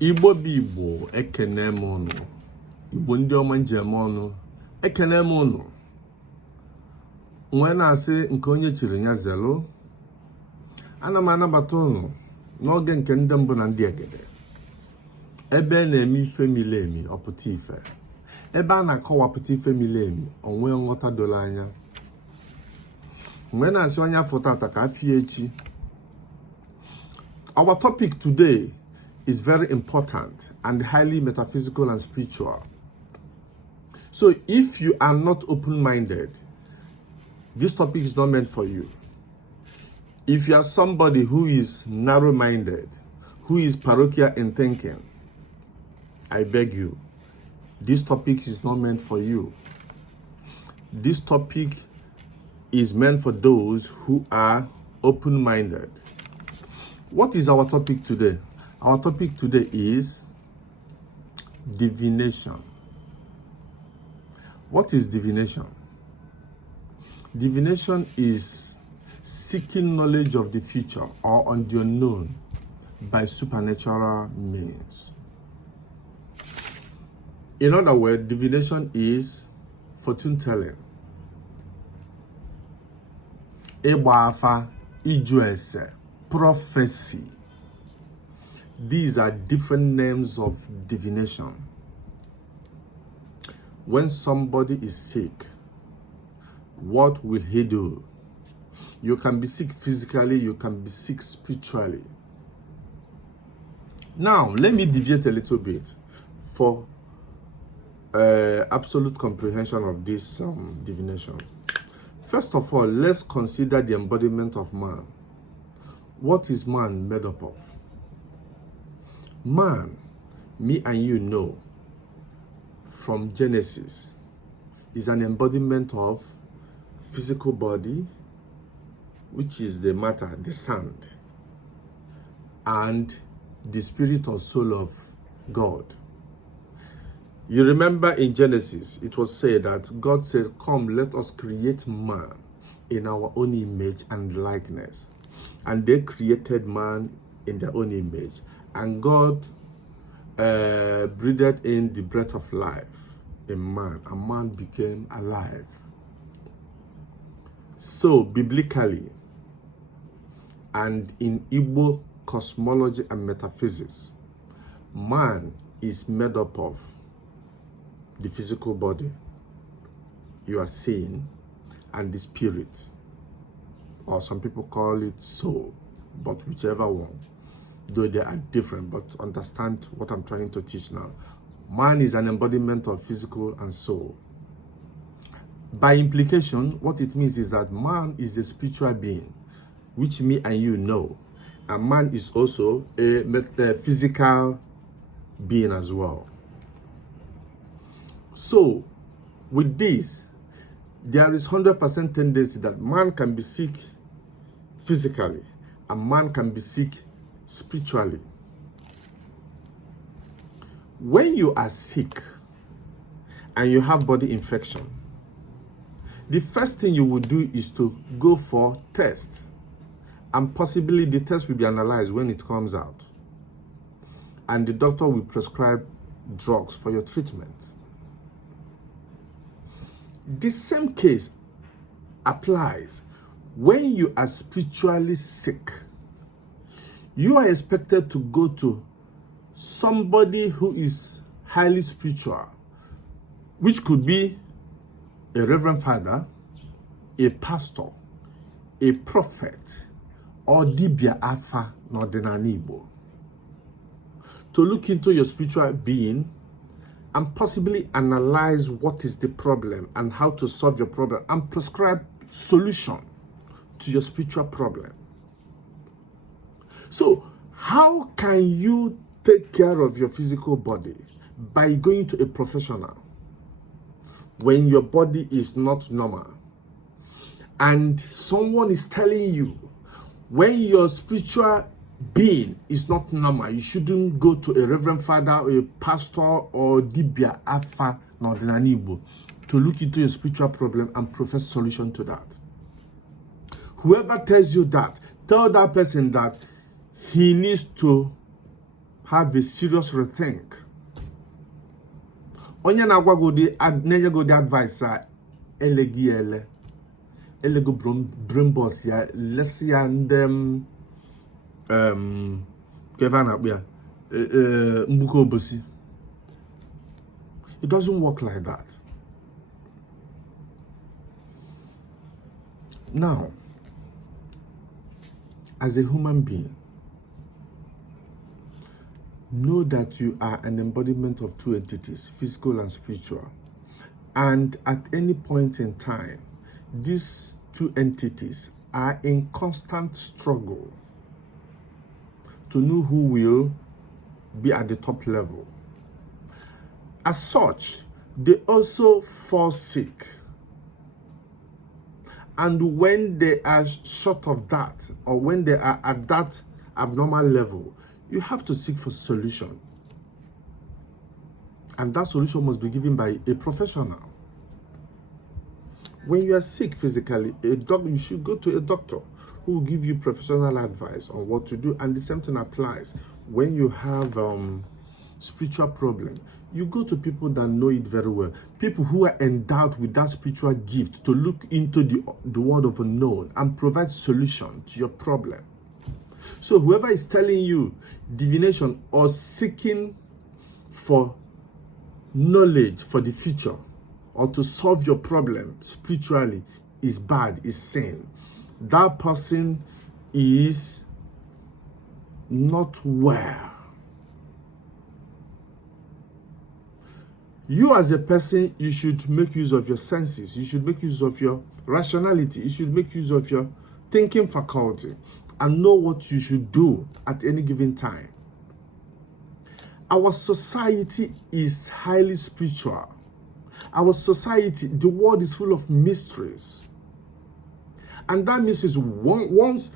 Igbo Bibo ekenemono. Igbo ndị ọma njem ọnụ ekenemono. Nwe na-asị nke onye chiri ya zelo. Ana m anabata unu n'oge nke ndị mbụ na ndị egede. Ebe na-eme ife mili emi ọpụta ife. Ebe a na-akọwapụta ife mili emi onwe nghọta doro anya. Nwe na-asị onye afọ tata ka afie echi. Our topic today is very important and highly metaphysical and spiritual. So if you are not open-minded, this topic is not meant for you. If you are somebody who is narrow-minded, who is parochial in thinking, I beg you, this topic is not meant for you. This topic is meant for those who are open-minded. What is our topic today? Our topic today is divination. What is divination? Divination is seeking knowledge of the future or on the unknown by supernatural means. In other words, divination is fortune telling. Igba afa, iju ese, prophecy. These are different names of divination. When somebody is sick, what will he do? You can be sick physically, you can be sick spiritually. Now, let me deviate a little bit for absolute comprehension of this divination. First of all, let's consider the embodiment of man. What is man made up of? Man, me and you know, from Genesis, is an embodiment of physical body, which is the matter, the sand, and the spirit or soul of God. You remember in Genesis, it was said that God said, come, let us create man in our own image and likeness. And they created man in their own image. And God breathed in the breath of life in man, and man became alive. So, biblically, and in Igbo cosmology and metaphysics, man is made up of the physical body you are seeing and the spirit, or some people call it soul, but whichever one, though they are different, but understand what I'm trying to teach now. Man is an embodiment of physical and soul. By implication, what it means is that man is a spiritual being, which me and you know, and man is also a physical being as well. So, with this, there is 100% tendency that man can be sick physically, and man can be sick spiritually. When you are sick and you have body infection, the first thing you will do is to go for test, and possibly the test will be analyzed when it comes out, and the doctor will prescribe drugs for your treatment. The same case applies when you are spiritually sick. You are expected to go to somebody who is highly spiritual, which could be a reverend father, a pastor, a prophet, or dibia afa n'ọdịnala, to look into your spiritual being and possibly analyze what is the problem and how to solve your problem and prescribe solution to your spiritual problem. So, how can you take care of your physical body? By going to a professional when your body is not normal. And someone is telling you, when your spiritual being is not normal, you shouldn't go to a reverend father or a pastor or dibia afa n'ọdịnala to look into your spiritual problem and profess solution to that. Whoever tells you that, tell that person that he needs to have a serious rethink. Onye na-agwa go the advice elegiele elego brain boss ya lesi ya ndem keva na akpia mbuko obosi. It doesn't work like that. Now, as a human being, know that you are an embodiment of two entities, physical and spiritual. And at any point in time, these two entities are in constant struggle to know who will be at the top level. As such, they also fall sick. And when they are short of that, or when they are at that abnormal level, you have to seek for solution. And that solution must be given by a professional. When you are sick physically, you should go to a doctor who will give you professional advice on what to do. And the same thing applies when you have spiritual problem. You go to people that know it very well, people who are endowed with that spiritual gift to look into the world of unknown and provide solution to your problem. So whoever is telling you divination or seeking for knowledge for the future or to solve your problem spiritually is bad, is sin. That person is not well. You as a person, you should make use of your senses. You should make use of your rationality. You should make use of your thinking faculty and know what you should do at any given time. Our society is highly spiritual. Our society, the world is full of mysteries. And that mysteries, once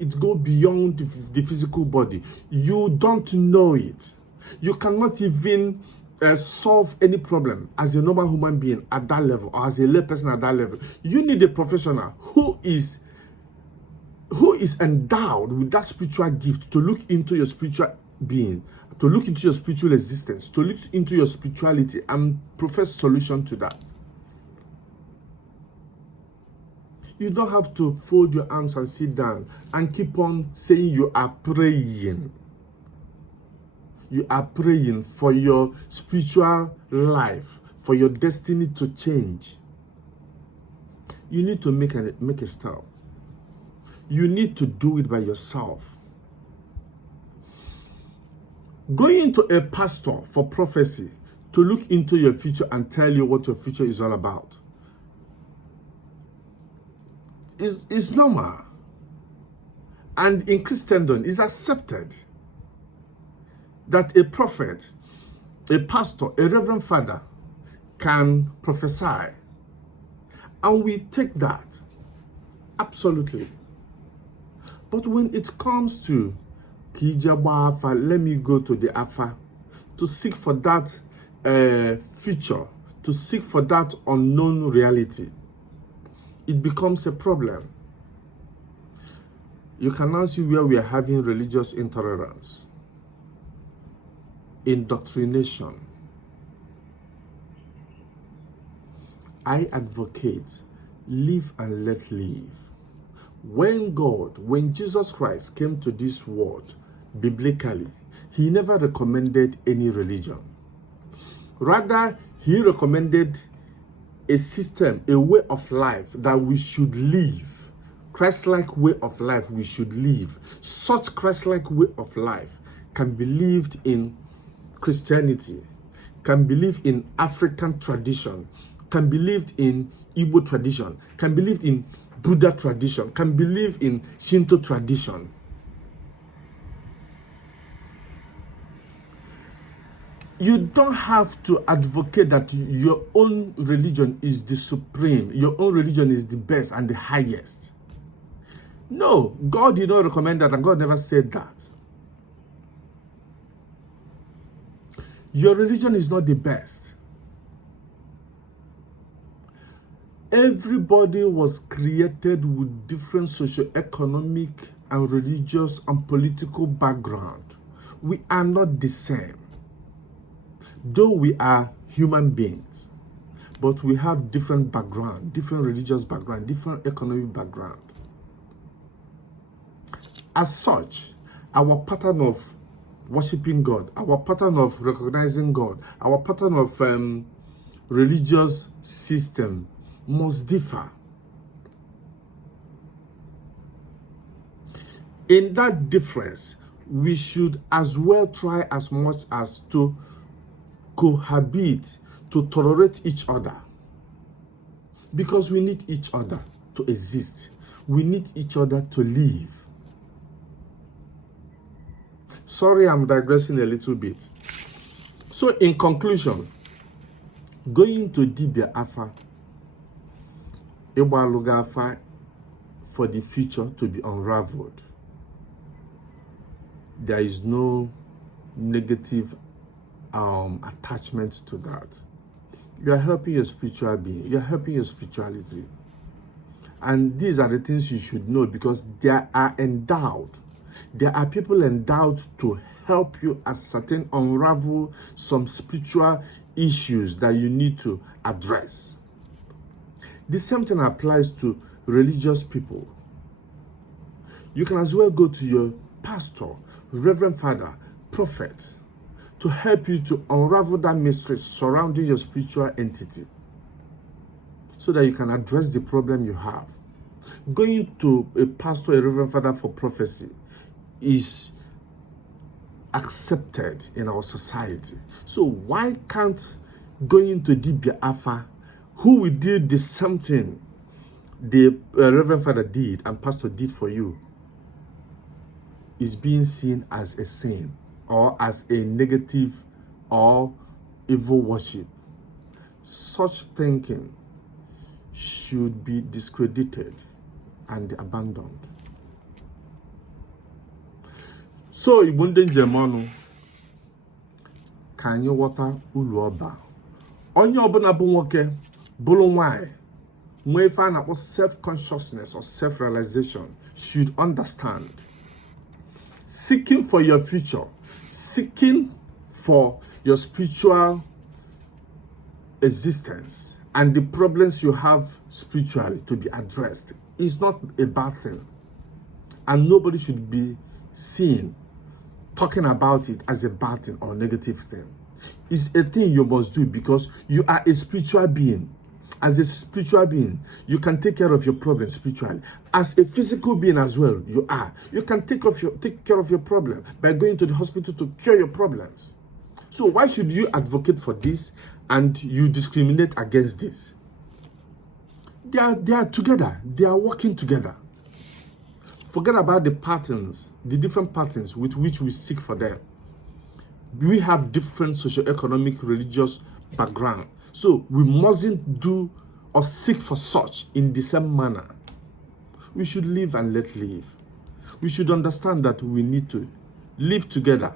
it goes beyond the physical body, you don't know it. You cannot even solve any problem as a normal human being at that level, or as a lay person at that level. You need a professional who is endowed with that spiritual gift to look into your spiritual being, to look into your spiritual existence, to look into your spirituality and profess solution to that. You don't have to fold your arms and sit down and keep on saying you are praying. You are praying for your spiritual life, for your destiny to change. You need to make a step. You need to do it by yourself. Going to a pastor for prophecy to look into your future and tell you what your future is all about is normal. And in Christendom, it's accepted that a prophet, a pastor, a reverend father can prophesy. And we take that, absolutely. But when it comes to Kijaba Afa, let me go to the Afa to seek for that future, to seek for that unknown reality, it becomes a problem. You can now see where we are having religious intolerance, indoctrination. I advocate live and let live. When Jesus Christ came to this world, biblically, he never recommended any religion. Rather, he recommended a system, a way of life that we should live. Christ-like way of life we should live. Such Christ-like way of life can be lived in Christianity, can be lived in African tradition, can be lived in Igbo tradition, can be lived in Buddha tradition, can be lived in Shinto tradition. You don't have to advocate that your own religion is the supreme, your own religion is the best and the highest. No, God did not recommend that, and God never said that. Your religion is not the best. Everybody was created with different socio-economic and religious and political background. We are not the same. Though we are human beings, but we have different background, different religious background, different economic background. As such, our pattern of worshiping God, our pattern of recognizing God, our pattern of religious system must differ. In that difference, we should as well try as much as to cohabit, to tolerate each other. Because we need each other to exist. We need each other to live. Sorry, I'm digressing a little bit. So in conclusion, going to Dibia Afa, Igba Afa, for the future to be unraveled. There is no negative attachment to that. You are helping your spiritual being. You are helping your spirituality. And these are the things you should know, because they are endowed. There are people endowed to help you ascertain, unravel some spiritual issues that you need to address. The same thing applies to religious people. You can as well go to your pastor, reverend father, prophet, to help you to unravel that mystery surrounding your spiritual entity, so that you can address the problem you have. Going to a pastor, a reverend father for prophecy is accepted in our society. So why can't going to Dibia Afa, who will do the same thing the reverend father did and pastor did for you, is being seen as a sin or as a negative or evil worship? Such thinking should be discredited and abandoned. So, Ibunde Njemonu, can you water Uluoba? Onye obuna bu nwoke, bulu nwanyị, nwe ife a na-akpọ self-consciousness or self-realization, should understand. Seeking for your future, seeking for your spiritual existence and the problems you have spiritually to be addressed is not a bad thing. And nobody should be seen talking about it as a bad thing or negative thing. It's a thing you must do because you are a spiritual being. As a spiritual being, you can take care of your problems spiritually. As a physical being as well, you are. You can take care of your problem by going to the hospital to cure your problems. So why should you advocate for this and you discriminate against this? They are together. They are working together. Forget about the patterns, the different patterns with which we seek for them. We have different socio-economic, religious background. So we mustn't do or seek for such in the same manner. We should live and let live. We should understand that we need to live together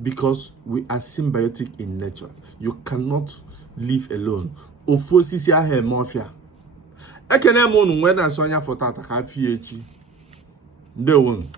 because we are symbiotic in nature. You cannot live alone. Ofosisi ahe mafia. Ekene mo nu wena sonya fotata ka fi echi. Ndewonu.